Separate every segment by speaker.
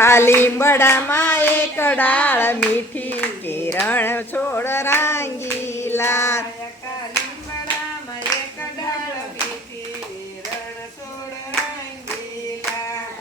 Speaker 1: આખા બડામાં એક ડાળ, મીઠી કિરણ, છોડ
Speaker 2: મીઠી રણછોડ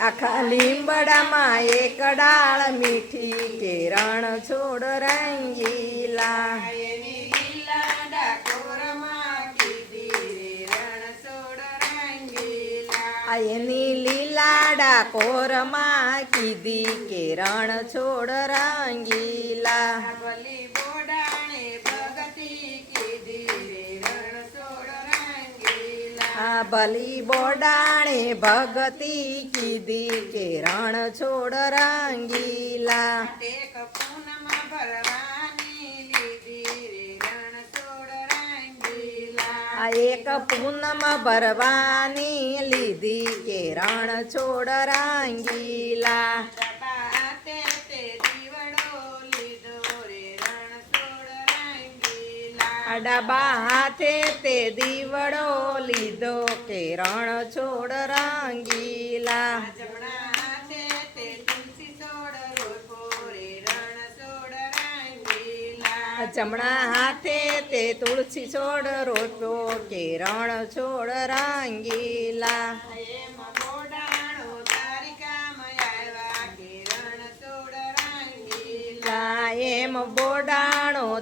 Speaker 1: આખા લીંબડામાં એક ડાળ, મીઠી કેરણ, છોડ રાંગીલા
Speaker 2: એની લીલા ડાકોરમાં કીધી રે રણછોડ રાંગીલા.
Speaker 1: આ એની લીલા ડાકોરમાં કીધી કેરણ છોડ રાંગીલા
Speaker 2: ભલી બોડાણે ભગતી કીધી રે રણછોડ રાંગીલા.
Speaker 1: આ બલી બોડાણે ભગતી કીધી કેરણ છોડ રાંગીલા
Speaker 2: ટેક પૂનમાં ભરવાની લીધી રે રણછોડ રાંગીલા.
Speaker 1: આ એક પૂનમ ભરવાની લીધી કેરણ છોડ રાંગીલા. ડબા હાથે તે દીવડો લીધો કેરણ છોડ રાંગીલા
Speaker 2: જમણા હાથે તે તુલસી છોડ રોપ્યો રે રણછોડ રાંગીલા.
Speaker 1: હાથે તે તુલસી છોડ રોપ્યો કેરણ છોડ, રાંગીલા
Speaker 2: એમ બોડાણો તારિકામાં આવ્યા કે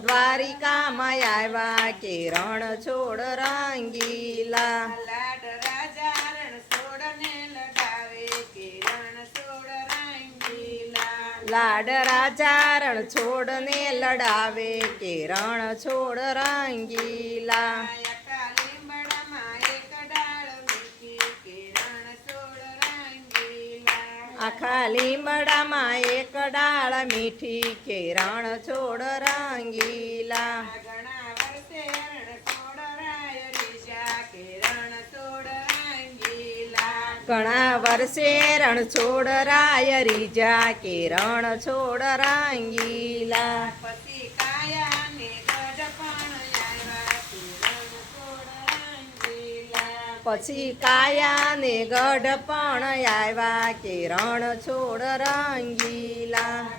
Speaker 1: દ્વારિકામાં કેરણ છોડ, રાંગીલા
Speaker 2: લાડ રાજા રણછોડને લડાવે કે રણછોડ રાંગીલા.
Speaker 1: લાડ રાજારણ છોડને લડાવે કેરણ છોડ રાંગીલા
Speaker 2: આખા લીમડામાં એક ડાળ મીઠી કે રણછોડ રાંગીલા.
Speaker 1: આખા લીમડામાં એક ડાળ મીઠી કેરણ છોડ રાંગીલા
Speaker 2: ઘણા વર્ષે રણછોડ રાય રીછા કે રણછોડ રાંગીલા.
Speaker 1: ઘણા વર્ષે રણ છોડ રાય રીજા કેરણ છોડ રાંગીલા
Speaker 2: પછી કાયાને ગઢ પણ આવ્યા કે રણ છોડ રાંગીલા.
Speaker 1: પછી કાયાને ગઢ પણ આવ્યા કેરણ છોડ રાંગીલા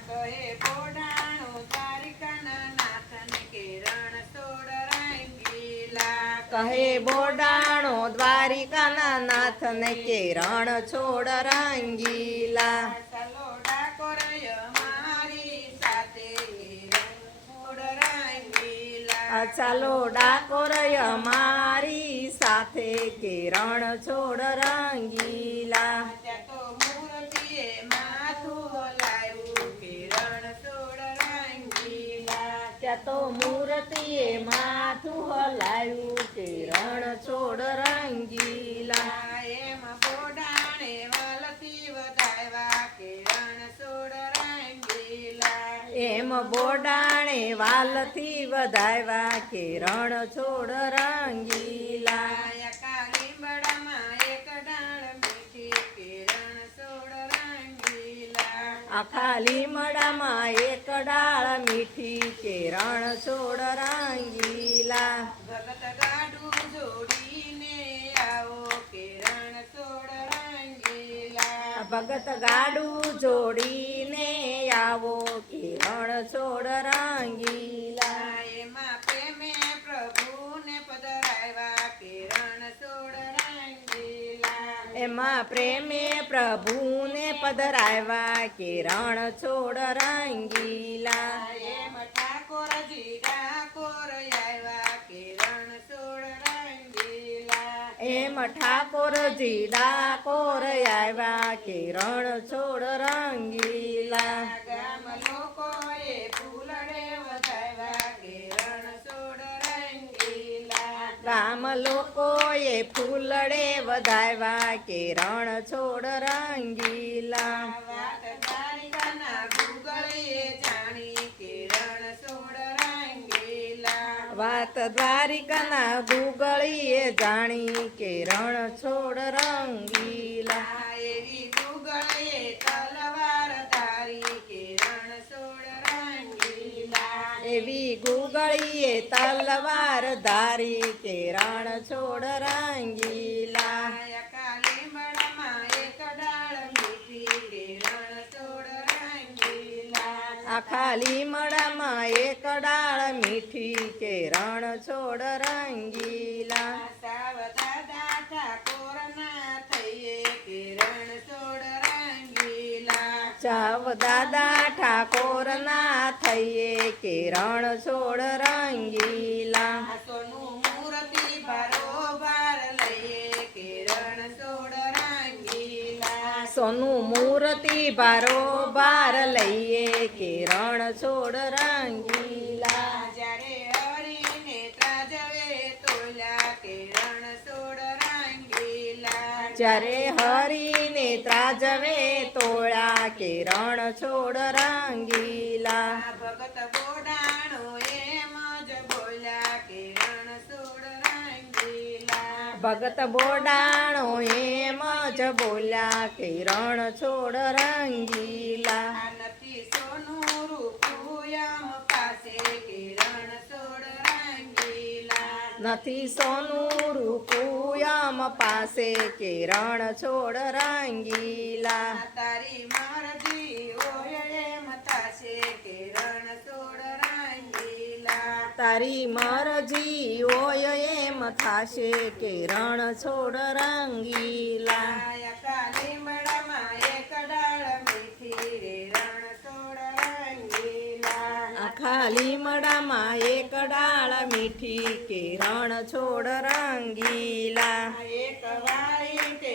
Speaker 2: કહે બોડાણો દ્વારિકાના નાથને કે રણછોડ
Speaker 1: છોડ બોડાણો
Speaker 2: ચાલો ડાકોરય મારી સાથે કેરણ છોડ રાંગીલા.
Speaker 1: આ ચાલો ડાકોરય મારી સાથે કેરણ છોડ રાંગીલા
Speaker 2: ત્યાં તો મૂર્તિએ માથું હલાયું કિરણ છોડ રંગીલા
Speaker 1: કેરણ છોડ
Speaker 2: એમ બોડાણે વાલથી વધાવ્યા કિરણ રણછોડ રાંગીલા.
Speaker 1: એમ બોડાણે વાલથી વધાવ્યા કે રણ છોડ રાંગીલા
Speaker 2: આયા લીમડામાં એક ડાળ મીઠી કે રણછોડ રાંગીલા.
Speaker 1: આખા લીમડામાં એક ડાળ મીઠી કેરણ છોડ રાંગીલા
Speaker 2: ભગત ગાડું જોડીને આવો કેરણ છોડ રાંગીલા.
Speaker 1: ભગત ગાડું જોડીને આવો કેરણ છોડ રાંગીલા
Speaker 2: એમાં પ્રેમે પ્રભુને પધરાવ્યા કે રણછોડ રાંગીલા.
Speaker 1: પ્રેમે પ્રભુને પધરાવ્યા કિરણ રણ છોડ રંગીલા
Speaker 2: એમ ઠાકોરજી આવ્યા કિરણ છોડ રંગીલા
Speaker 1: એમ ઠાકોરજી ડાકોર આવ્યા કિરણ છોડ રાંગીલા
Speaker 2: ગામ લોકોએ ફૂલડે વધાવ્યા કે રણછોડ રાંગીલા.
Speaker 1: ગામ લોકોએ ફૂલડે વધાવ્યા કે રણ છોડ રંગીલા
Speaker 2: વાત દ્વારિકાના ગુગળીએ જાણી કે રણછોડ રાંગીલા.
Speaker 1: વાત દ્વારિકાના ગુગળીએ જાણી કે રણ છોડ
Speaker 2: તલવાર ધારી
Speaker 1: કેરાણ છોડ રાંગીલા.
Speaker 2: ખાલી મડામાં એક ડાળ મીઠી કેરણ છોડ રંગીલા.
Speaker 1: ચાવ દાદા ઠાકોરના થઈએ કિરણ છોડ રંગીલા.
Speaker 2: સોનું મૂર્તિ બારોબાર લઈએ કિરણ છોડ રંગીલા.
Speaker 1: સોનું મૂર્તિ બારો બાર લઈએ કિરણ છોડ રંગીલા
Speaker 2: જ્યારે હરીને ત્રાજવે તોલ્યા કિરણ છોડ રંગીલા
Speaker 1: જ્યારે હરીને ત્રાજવે તોળા કિરણ રણ છોડ રંગીલા.
Speaker 2: ભગત બોડાણો એમ જ બોલ્યા કિરણ છોડ રંગીલા.
Speaker 1: ભગત બોડાણો એમ જ બોલ્યા કિરણ છોડ રંગીલા
Speaker 2: આ નથી સોનું રૂપુયમ પાસે કિરણ છોડ રંગીલા
Speaker 1: નથી સોનું રૂપુયમ પાસે કિરણ છોડ રંગીલા.
Speaker 2: તારી મરજી ઓયે મતાશે કિરણ છોડ રંગીલા.
Speaker 1: તારી મરજી હોય એમ થાશે કે છોડ રંગીલા.
Speaker 2: કાલી કાલીમડામાં એક ડાળ મીઠી રે રણ
Speaker 1: લીમડામાં એક ડાળ મીઠી કે રણ છોડ રંગીલા.
Speaker 2: એક વાળી તે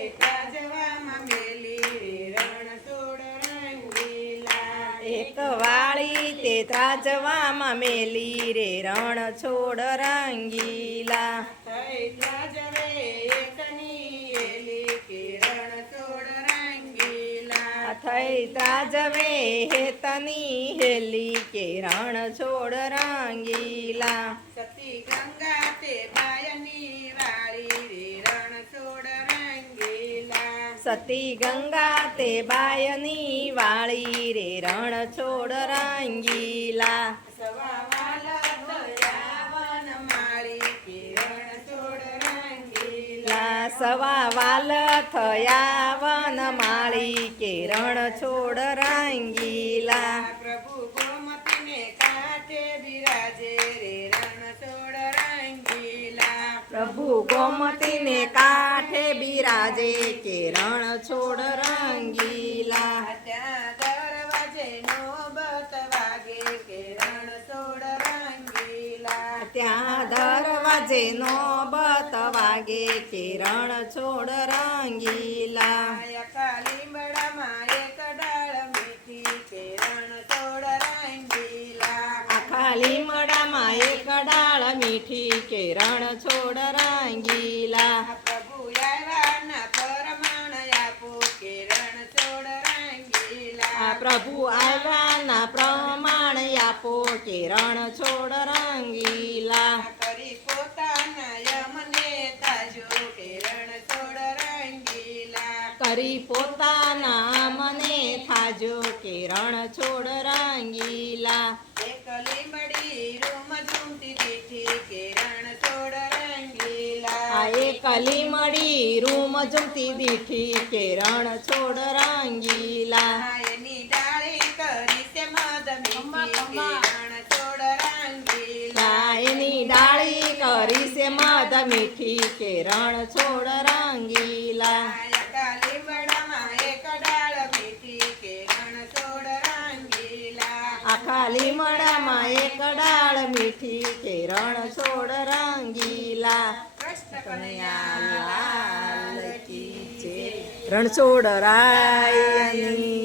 Speaker 2: મેલી રણ છોડ રંગીલા.
Speaker 1: એક વાળી તે ત્રાજવામાં મેલી રે રણ છોડ રંગીલા
Speaker 2: થઈ ત્રાજવે એકની એલી કે રણ છોડ રંગીલા
Speaker 1: થઈ ત્રાજવે હેતની હેલી કે રણ છોડ રંગીલા.
Speaker 2: સતી ગંગા તે બાયની વાળી રે રણ છોડ રંગીલા.
Speaker 1: સતી ગંગા તે બાયની વાળી રે રણ છોડ રંગીલા.
Speaker 2: સવા
Speaker 1: સવા વાલ થયા વન માળી કે રણ છોડ રંગીલા
Speaker 2: પ્રભુ ગોમતીને કાંઠે બિરાજે રે રણ છોડ રંગીલા
Speaker 1: પ્રભુ ગોમતીને કાંઠે બિરાજે કે રણ છોડ રંગીલા
Speaker 2: ત્યાં દરવાજે નોબત વાગે કે રણ છોડ રંગીલા
Speaker 1: ત્યાં દરવાજે નોબત વાગે કિરણ રણ છોડ રંગીલા.
Speaker 2: આયા કાલીમડામાં એક ડાળ મીઠી કિરણ રણ છોડ રંગીલા.
Speaker 1: આખા લીમડામાં એક ડાળ મીઠી કિરણ રણ છોડ રંગીલા.
Speaker 2: પ્રભુ આવ્યાના પરમાણ આપો કે રણ છોડ રંગીલા.
Speaker 1: પ્રભુ આવ્યાના પ્રમાણ આપો કિરણ રણ છોડ રંગીલા.
Speaker 2: કરી પોતાના યમને તાજો કે રણ છોડ રંગીલા
Speaker 1: કરી પોતાના મને થાજો કે રણ છોડ રંગીલા
Speaker 2: એક લીમડી રૂમ ઝૂમતી દીઠી કે રણ છોડ રંગીલા
Speaker 1: આ એક લીમડી રૂમ જમતી દીઠી કે રણ છોડ રંગીલા
Speaker 2: આ એની ડાળી કરી છે મદ મીઠી કે રણ છોડ રંગીલા
Speaker 1: આ એની ડાળી કરી છે મધ મીઠી કે રણ છોડ રાંગીલા.
Speaker 2: આયા કાલીમડામાં એક ડાળ મીઠી કે રણ છોડ રંગીલા.
Speaker 1: રણછોડ રાયની.